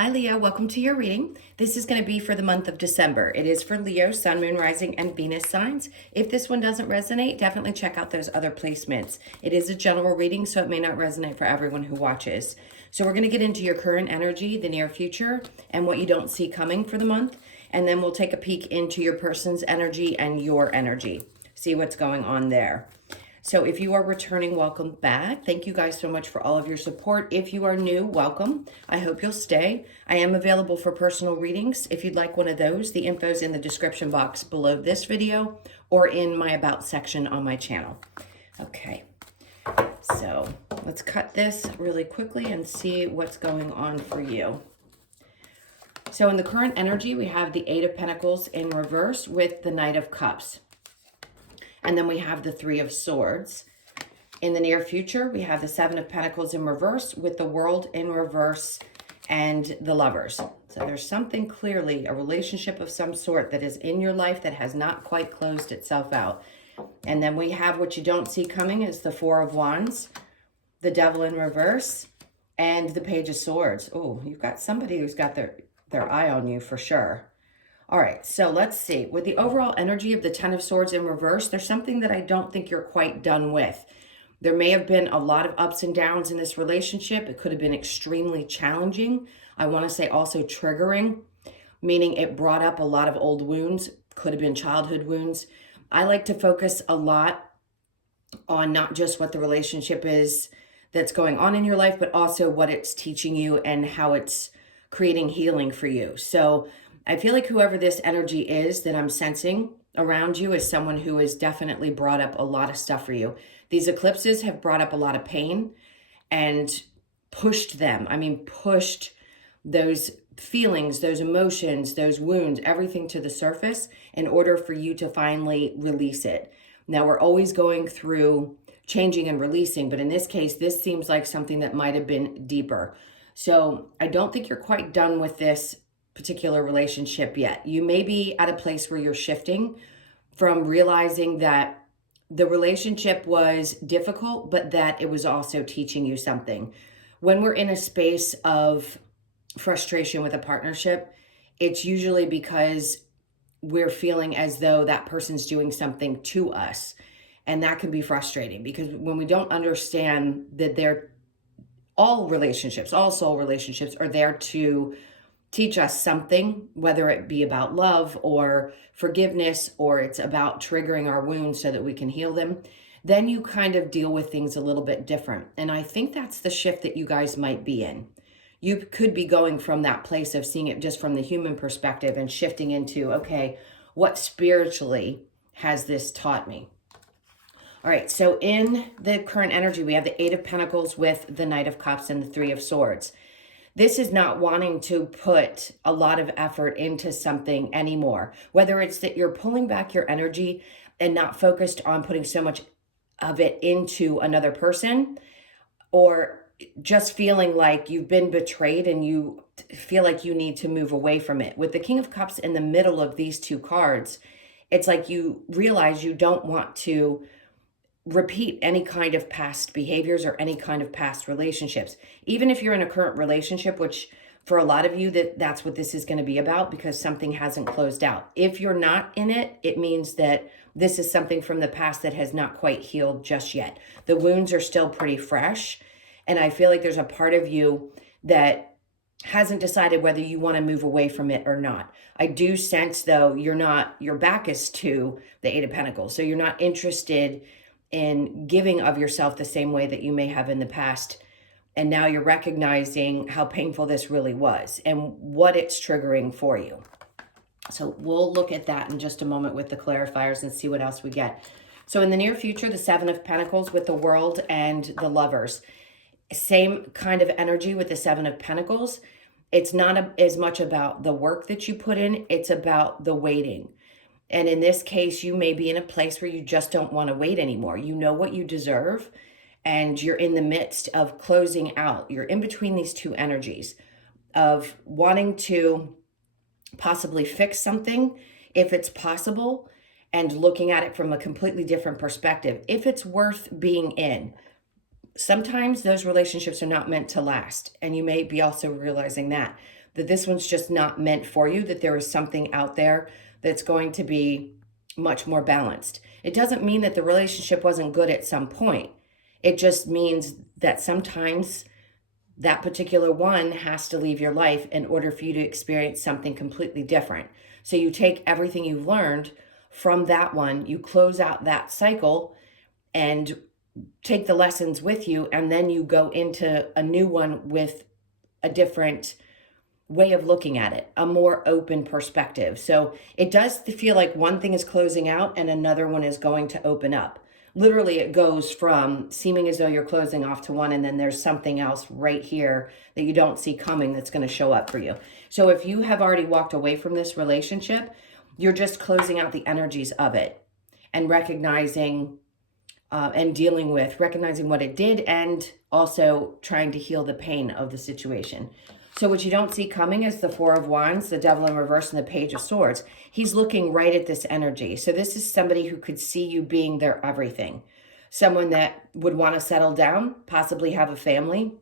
Hi, Leo. Welcome to your reading. This is going to be for the month of December. It is for Leo, Sun, Moon, Rising, and Venus signs. If this one doesn't resonate, definitely check out those other placements. It is a general reading, so it may not resonate for everyone who watches. So we're going to get into your current energy, the near future, and what you don't see coming for the month. And then we'll take a peek into your person's energy and your energy. See what's going on there. So if you are returning, welcome back. Thank you guys so much for all of your support. If you are new, welcome. I hope you'll stay. I am available for personal readings. If you'd like one of those, the info's in the description box below this video or in my About section on my channel. Okay, so let's cut this really quickly and see what's going on for you. So in the current energy, we have the Eight of Pentacles in reverse with the Knight of Cups. And then we have the Three of Swords. In the near future, we have the Seven of Pentacles in reverse with the World in reverse and the Lovers. So there's something clearly, a relationship of some sort that is in your life that has not quite closed itself out. And then we have what you don't see coming is the Four of Wands, the Devil in reverse, and the Page of Swords. Oh, you've got somebody who's got their eye on you for sure. All right, so let's see. With the overall energy of the Ten of Swords in reverse, there's something that I don't think you're quite done with. There may have been a lot of ups and downs in this relationship. It could have been extremely challenging. I want to say also triggering, meaning it brought up a lot of old wounds, could have been childhood wounds. I like to focus a lot on not just what the relationship is that's going on in your life, but also what it's teaching you and how it's creating healing for you. So I feel like whoever this energy is that I'm sensing around you is someone who has definitely brought up a lot of stuff for you. These eclipses have brought up a lot of pain and pushed them. I mean, pushed those feelings, those emotions, those wounds, everything to the surface in order for you to finally release it. Now, we're always going through changing and releasing, but in this case, this seems like something that might have been deeper. So I don't think you're quite done with this particular relationship yet. You may be at a place where you're shifting from realizing that the relationship was difficult, but that it was also teaching you something. When we're in a space of frustration with a partnership, it's usually because we're feeling as though that person's doing something to us. And that can be frustrating because when we don't understand that all relationships, all soul relationships are there to teach us something, whether it be about love or forgiveness, or it's about triggering our wounds so that we can heal them, then you kind of deal with things a little bit different. And I think that's the shift that you guys might be in. You could be going from that place of seeing it just from the human perspective and shifting into, okay, what spiritually has this taught me? All right, so in the current energy, we have the Eight of Pentacles with the Knight of Cups and the Three of Swords. This is not wanting to put a lot of effort into something anymore. Whether it's that you're pulling back your energy and not focused on putting so much of it into another person, or just feeling like you've been betrayed and you feel like you need to move away from it. With the King of Cups in the middle of these two cards, it's like you realize you don't want to repeat any kind of past behaviors or any kind of past relationships. Even if you're in a current relationship, which for a lot of you that's what this is going to be about because something hasn't closed out. If you're not in it, it means that this is something from the past that has not quite healed just yet. The wounds are still pretty fresh. And I feel like there's a part of you that hasn't decided whether you want to move away from it or not. I do sense though, your back is to the Eight of Pentacles. So you're not interested in giving of yourself the same way that you may have in the past. And now you're recognizing how painful this really was and what it's triggering for you. So we'll look at that in just a moment with the clarifiers and see what else we get. So in the near future, the Seven of Pentacles with the World and the Lovers. Same kind of energy with the Seven of Pentacles. It's not as much about the work that you put in, it's about the waiting. And in this case, you may be in a place where you just don't want to wait anymore. You know what you deserve, and you're in the midst of closing out. You're in between these two energies of wanting to possibly fix something, if it's possible, and looking at it from a completely different perspective, if it's worth being in. Sometimes those relationships are not meant to last, and you may be also realizing that. that this one's just not meant for you, that there is something out there that's going to be much more balanced. It doesn't mean that the relationship wasn't good at some point. It just means that sometimes that particular one has to leave your life in order for you to experience something completely different. So you take everything you've learned from that one, you close out that cycle and take the lessons with you, and then you go into a new one with a different way of looking at it, a more open perspective. So it does feel like one thing is closing out and another one is going to open up. Literally, it goes from seeming as though you're closing off to one, and then there's something else right here that you don't see coming that's going to show up for you. So if you have already walked away from this relationship, you're just closing out the energies of it and recognizing and dealing with, recognizing what it did, and also trying to heal the pain of the situation. So what you don't see coming is the Four of Wands, the Devil in reverse, and the Page of Swords. He's looking right at this energy. So this is somebody who could see you being their everything. Someone that would want to settle down, possibly have a family.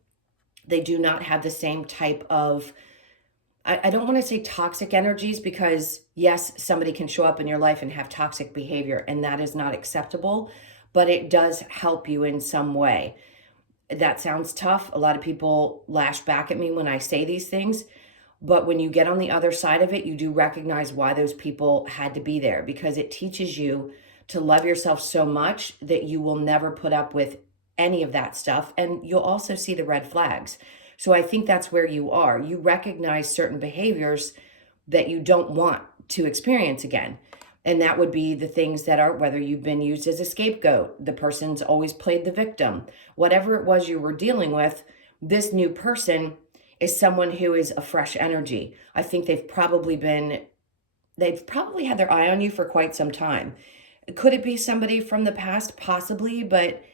They do not have the same type of, I don't want to say toxic energies, because yes, somebody can show up in your life and have toxic behavior, and that is not acceptable, but it does help you in some way. That sounds tough. A lot of people lash back at me when I say these things, but when you get on the other side of it, you do recognize why those people had to be there, because it teaches you to love yourself so much that you will never put up with any of that stuff. And you'll also see the red flags. So I think that's where you are. You recognize certain behaviors that you don't want to experience again. And that would be the things that are, whether you've been used as a scapegoat, the person's always played the victim, whatever it was you were dealing with, this new person is someone who is a fresh energy. I think they've probably had their eye on you for quite some time. Could it be somebody from the past? Possibly, but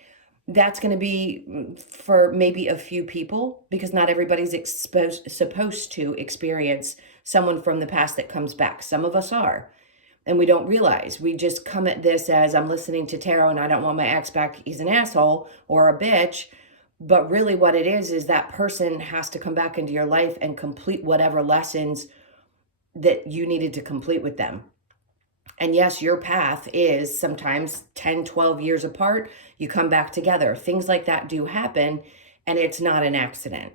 that's going to be for maybe a few people, because not everybody's supposed to experience someone from the past that comes back. Some of us are. And we don't realize. We just come at this as, I'm listening to tarot and I don't want my ex back, he's an asshole or a bitch. But really what it is that person has to come back into your life and complete whatever lessons that you needed to complete with them. And yes, your path is sometimes 10, 12 years apart. You come back together. Things like that do happen, and it's not an accident.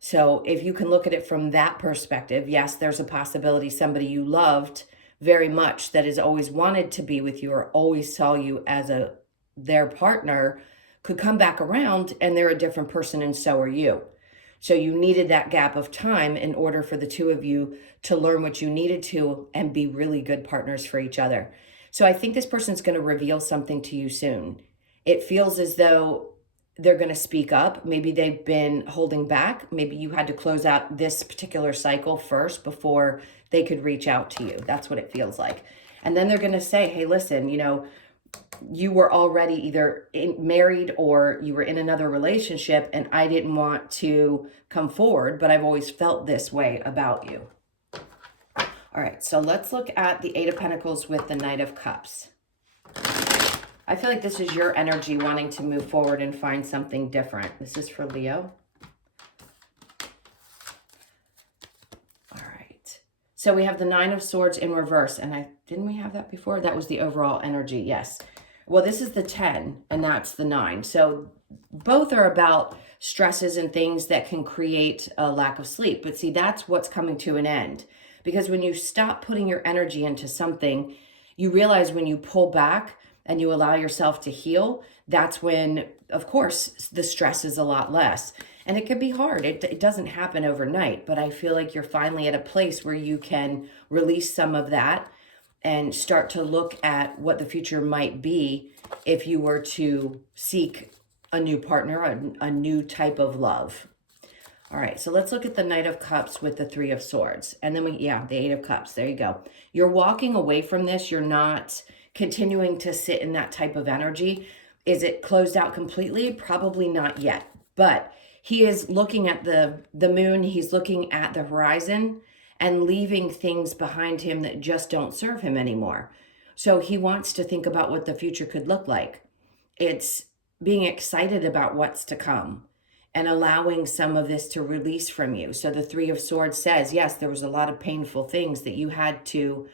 So if you can look at it from that perspective, yes, there's a possibility somebody you loved very much that has always wanted to be with you or always saw you as their partner could come back around, and they're a different person, and so are you. So you needed that gap of time in order for the two of you to learn what you needed to and be really good partners for each other. So I think this person's going to reveal something to you soon. It feels as though they're going to speak up. Maybe they've been holding back. Maybe you had to close out this particular cycle first before they could reach out to you. That's what it feels like. And then they're going to say, hey, listen, you were already either married or you were in another relationship, and I didn't want to come forward, but I've always felt this way about you. All right, so let's look at the Eight of Pentacles with the Knight of Cups. I feel like this is your energy wanting to move forward and find something different. This is for Leo. All right. So we have the Nine of Swords in reverse. And didn't we have that before? That was the overall energy. Yes. Well, this is the 10 and that's the 9. So both are about stresses and things that can create a lack of sleep. But see, that's what's coming to an end. Because when you stop putting your energy into something, you realize when you pull back and you allow yourself to heal, that's when, of course, the stress is a lot less. And it can be hard. It doesn't happen overnight, but I feel like you're finally at a place where you can release some of that and start to look at what the future might be if you were to seek a new partner, a new type of love. All right, so let's look at the Knight of Cups with the Three of Swords. And then the Eight of Cups. There you go. You're walking away from this. You're not continuing to sit in that type of energy. Is it closed out completely? Probably not yet. But he is looking at the moon. He's looking at the horizon and leaving things behind him that just don't serve him anymore. So he wants to think about what the future could look like. It's being excited about what's to come. and allowing some of this to release from you. So the Three of Swords says, yes, there was a lot of painful things that you had to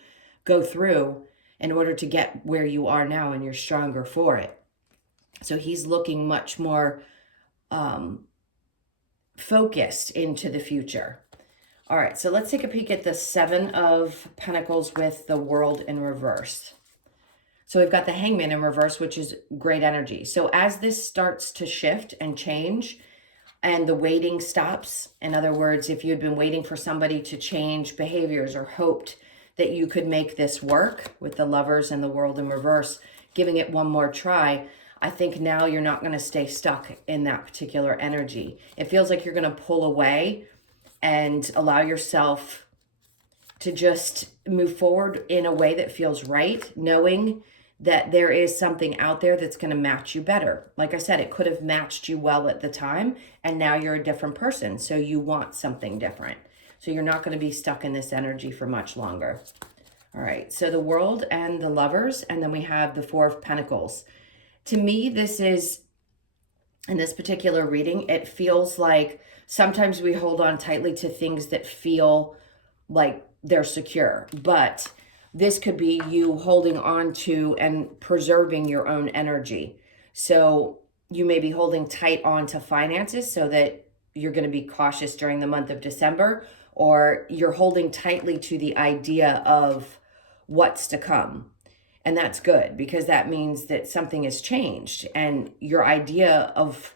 go through in order to get where you are now, and you're stronger for it. So he's looking much more focused into the future. All right, so let's take a peek at the Seven of Pentacles with the World in reverse. So we've got the Hangman in reverse, which is great energy. So as this starts to shift and change and the waiting stops, in other words, if you had been waiting for somebody to change behaviors or hoped that you could make this work with the Lovers and the World in reverse, giving it one more try, I think now you're not going to stay stuck in that particular energy. It feels like you're going to pull away and allow yourself to just move forward in a way that feels right, knowing that there is something out there that's going to match you better. Like I said, it could have matched you well at the time, and now you're a different person, so you want something different. So you're not going to be stuck in this energy for much longer. All right, so the World and the Lovers, and then we have the Four of Pentacles. To me, this is, in this particular reading, it feels like sometimes we hold on tightly to things that feel like they're secure, but this could be you holding on to and preserving your own energy. So you may be holding tight on to finances so that you're going to be cautious during the month of December, or you're holding tightly to the idea of what's to come. And that's good, because that means that something has changed, and your idea of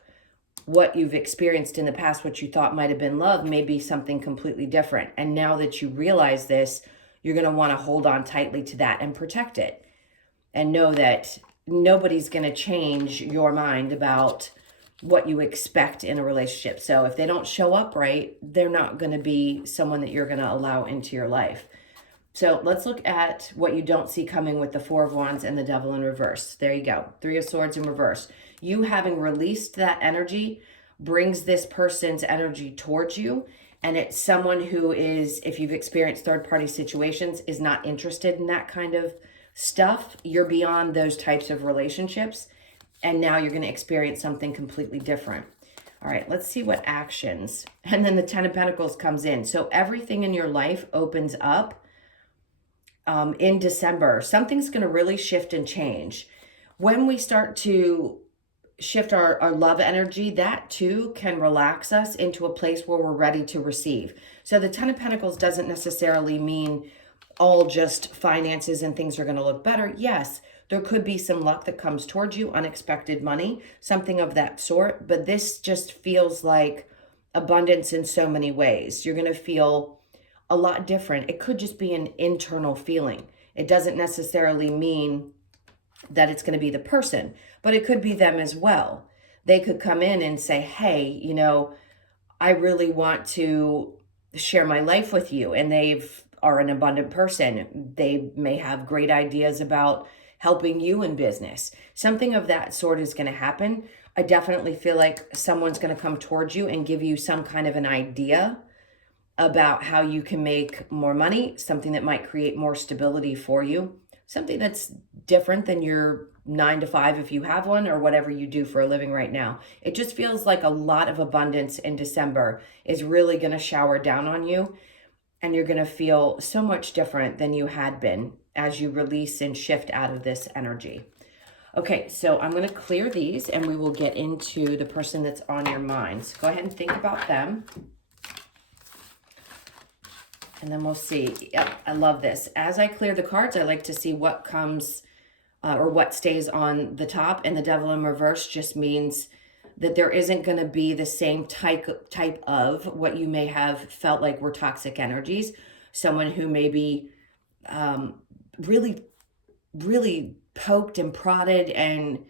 what you've experienced in the past, what you thought might have been love, may be something completely different. And now that you realize this, you're going to want to hold on tightly to that and protect it, and know that nobody's going to change your mind about what you expect in a relationship. So if they don't show up right, they're not going to be someone that you're going to allow into your life. So let's look at what you don't see coming with the Four of Wands and the Devil in reverse. There you go. Three of Swords in reverse. You having released that energy brings this person's energy towards you. And it's someone who is, if you've experienced third-party situations, is not interested in that kind of stuff. You're beyond those types of relationships. And now you're going to experience something completely different. All right, let's see what actions. And then the Ten of Pentacles comes in. So everything in your life opens up. In December, something's going to really shift and change. When we start to shift our love energy, that too can relax us into a place where we're ready to receive. So the Ten of Pentacles doesn't necessarily mean all just finances and things are going to look better. Yes, there could be some luck that comes towards you, unexpected money, something of that sort. But this just feels like abundance in so many ways. You're going to feel a lot different. It could just be an internal feeling. It doesn't necessarily mean that it's going to be the person, but it could be them as well. They could come in and say, hey, you know, I really want to share my life with you. And are an abundant person. They may have great ideas about helping you in business. Something of that sort is going to happen. I definitely feel like someone's going to come towards you and give you some kind of an idea about how you can make more money, something that might create more stability for you, something that's different than your 9 to 5 if you have one, or whatever you do for a living right now. It just feels like a lot of abundance in December is really going to shower down on you, and you're going to feel so much different than you had been as you release and shift out of this energy. Okay, so I'm going to clear these and we will get into the person that's on your mind. So go ahead and think about them. And then we'll see. Yep, I love this. As I clear the cards, I like to see what comes or what stays on the top. And the Devil in reverse just means that there isn't going to be the same type of what you may have felt like were toxic energies. Someone who maybe really poked and prodded, and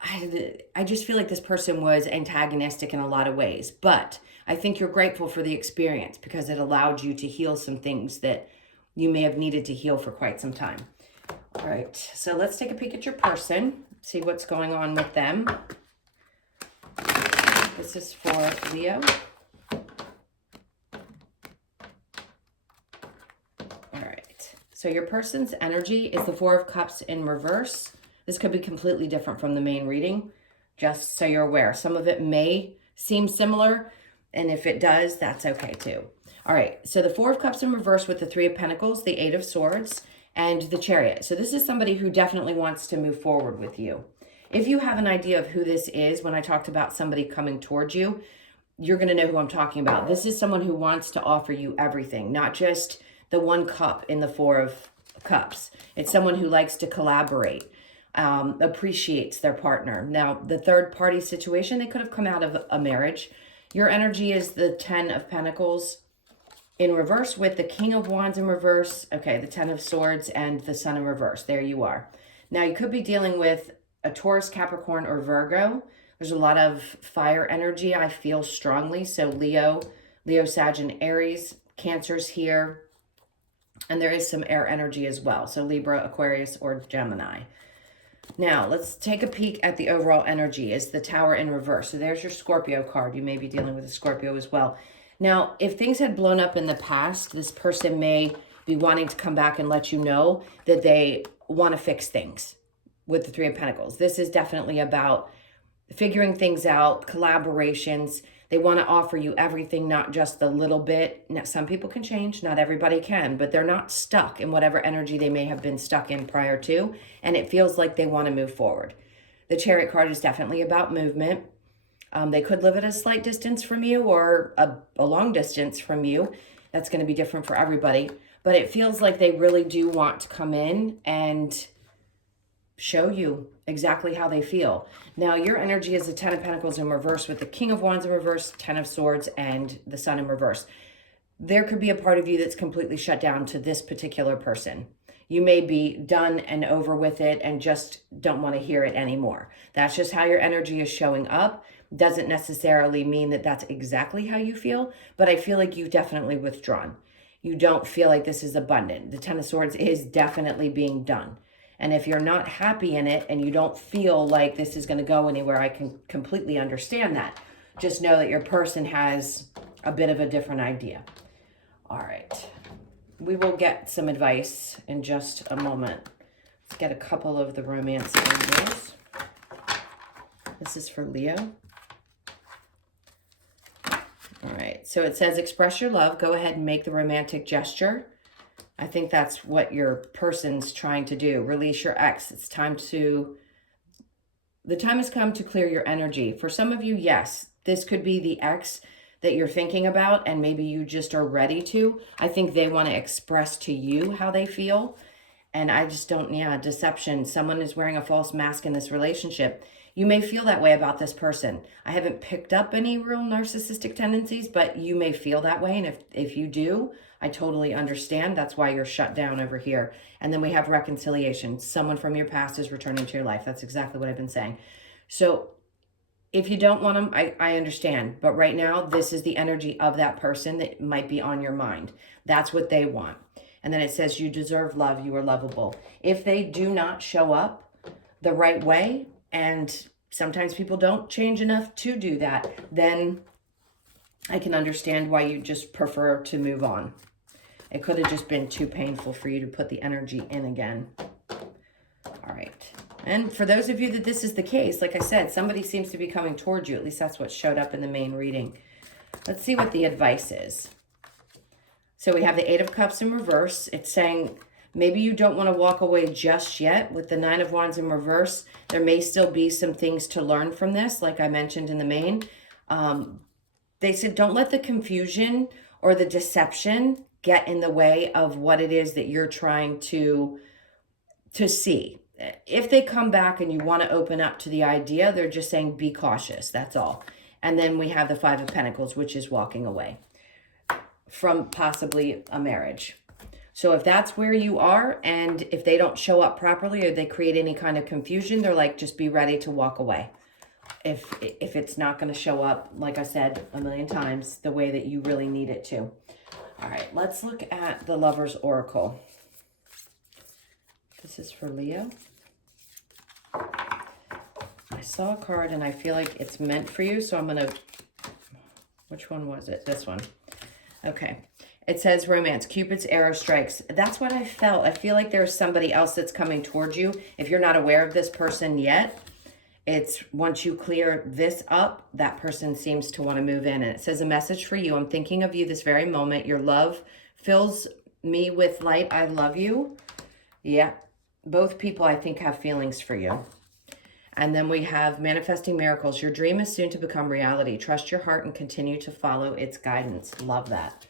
I just feel like this person was antagonistic in a lot of ways. But I think you're grateful for the experience because it allowed you to heal some things that you may have needed to heal for quite some time. All right, so let's take a peek at your person, see what's going on with them. This is for Leo. All right, so your person's energy is the Four of Cups in reverse. This could be completely different from the main reading, just so you're aware. Some of it may seem similar. And if it does, that's okay too. All right, so the Four of Cups in reverse with the Three of Pentacles, the Eight of Swords, and the Chariot. So this is somebody who definitely wants to move forward with you. If you have an idea of who this is, when I talked about somebody coming towards you, you're going to know who I'm talking about. This is someone who wants to offer you everything, not just the one cup in the Four of Cups. It's someone who likes to collaborate, appreciates their partner. Now, the third party situation, they could have come out of a marriage. Your energy is the Ten of Pentacles in reverse with the King of Wands in reverse. Okay, the Ten of Swords and the Sun in reverse. There you are. Now, you could be dealing with a Taurus, Capricorn, or Virgo. There's a lot of fire energy, I feel strongly. So Leo, Sag, and Aries. Cancer's here. And there is some air energy as well. So Libra, Aquarius, or Gemini. Now, let's take a peek at the overall energy. Is the Tower in reverse. So there's your Scorpio card. You may be dealing with a Scorpio as well. Now, if things had blown up in the past, this person may be wanting to come back and let you know that they want to fix things with the Three of Pentacles. This is definitely about figuring things out, collaborations. They want to offer you everything, not just the little bit. Now, some people can change, not everybody can, but they're not stuck in whatever energy they may have been stuck in prior to, and it feels like they want to move forward. The Chariot card is definitely about movement. They could live at a slight distance from you or a long distance from you. That's going to be different for everybody, but it feels like they really do want to come in and show you exactly how they feel. Now, your energy is the Ten of Pentacles in reverse with the King of Wands in reverse, Ten of Swords, and the Sun in reverse. There could be a part of you that's completely shut down to this particular person. You may be done and over with it and just don't want to hear it anymore. That's just how your energy is showing up. Doesn't necessarily mean that that's exactly how you feel, but I feel like you've definitely withdrawn. You don't feel like this is abundant. The Ten of Swords is definitely being done. And if you're not happy in it and you don't feel like this is going to go anywhere, I can completely understand that. Just know that your person has a bit of a different idea. All right. We will get some advice in just a moment. Let's get a couple of the romance angels. This is for Leo. All right. So it says, express your love. Go ahead and make the romantic gesture. I think that's what your person's trying to do. Release your ex. The time has come to clear your energy. For some of you, yes, this could be the ex that you're thinking about, and maybe you just are ready to. I think they want to express to you how they feel. And I just don't, deception. Someone is wearing a false mask in this relationship. You may feel that way about this person. I haven't picked up any real narcissistic tendencies, but you may feel that way. And if you do, I totally understand. That's why you're shut down over here. And then we have reconciliation. Someone from your past is returning to your life. That's exactly what I've been saying. So if you don't want them, I understand. But right now, this is the energy of that person that might be on your mind. That's what they want. And then it says, you deserve love. You are lovable. If they do not show up the right way, and sometimes people don't change enough to do that, then I can understand why you just prefer to move on. It could have just been too painful for you to put the energy in again. All right. And for those of you that this is the case, like I said, somebody seems to be coming towards you. At least that's what showed up in the main reading. Let's see what the advice is. So we have the Eight of Cups in reverse. It's saying maybe you don't want to walk away just yet. With the Nine of Wands in reverse, there may still be some things to learn from this, like I mentioned in the main. They said don't let the confusion or the deception get in the way of what it is that you're trying to see. If they come back and you want to open up to the idea, they're just saying be cautious. That's all. And then we have the Five of Pentacles, which is walking away from possibly a marriage. So if that's where you are, and if they don't show up properly or they create any kind of confusion, they're like, just be ready to walk away. If it's not going to show up, like I said a million times, the way that you really need it to. All right, let's look at the Lover's Oracle. This is for Leo. I saw a card and I feel like it's meant for you, so I'm going to... Which one was it? This one. Okay. It says romance, Cupid's arrow strikes. That's what I felt. I feel like there's somebody else that's coming towards you. If you're not aware of this person yet, It's once you clear this up, that person seems to want to move in. And it says a message for you. I'm thinking of you this very moment. Your love fills me with light. I love you. Yeah. Both people, I think, have feelings for you. And then we have manifesting miracles. Your dream is soon to become reality. Trust your heart and continue to follow its guidance. Love that.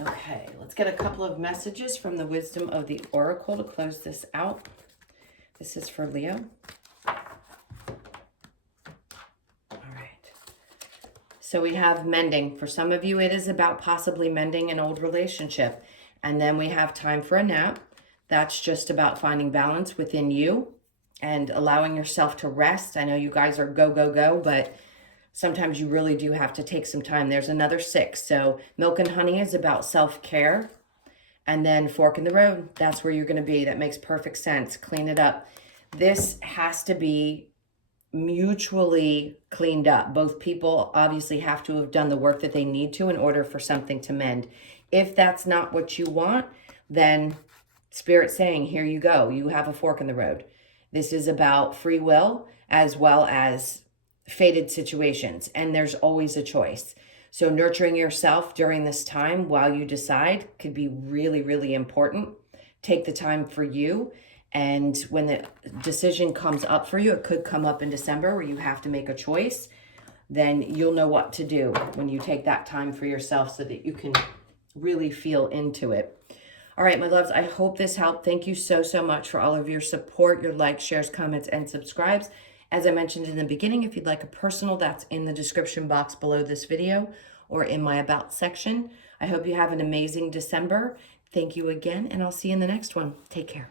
Okay, let's get a couple of messages from the wisdom of the Oracle to close this out. This is for Leo. All right. So we have mending. For some of you, it is about possibly mending an old relationship. And then we have time for a nap. That's just about finding balance within you and allowing yourself to rest. I know you guys are go, go, go, but sometimes you really do have to take some time. There's another 6. So milk and honey is about self-care. And then fork in the road, that's where you're going to be. That makes perfect sense. Clean it up. This has to be mutually cleaned up. Both people obviously have to have done the work that they need to in order for something to mend. If that's not what you want, then Spirit's saying, here you go. You have a fork in the road. This is about free will as well as fated situations. And there's always a choice. So nurturing yourself during this time while you decide could be really, really important. Take the time for you. And when the decision comes up for you, it could come up in December where you have to make a choice. Then you'll know what to do when you take that time for yourself so that you can really feel into it. All right, my loves, I hope this helped. Thank you so, so much for all of your support, your likes, shares, comments, and subscribes. As I mentioned in the beginning, if you'd like a personal, that's in the description box below this video or in my About section. I hope you have an amazing December. Thank you again, and I'll see you in the next one. Take care.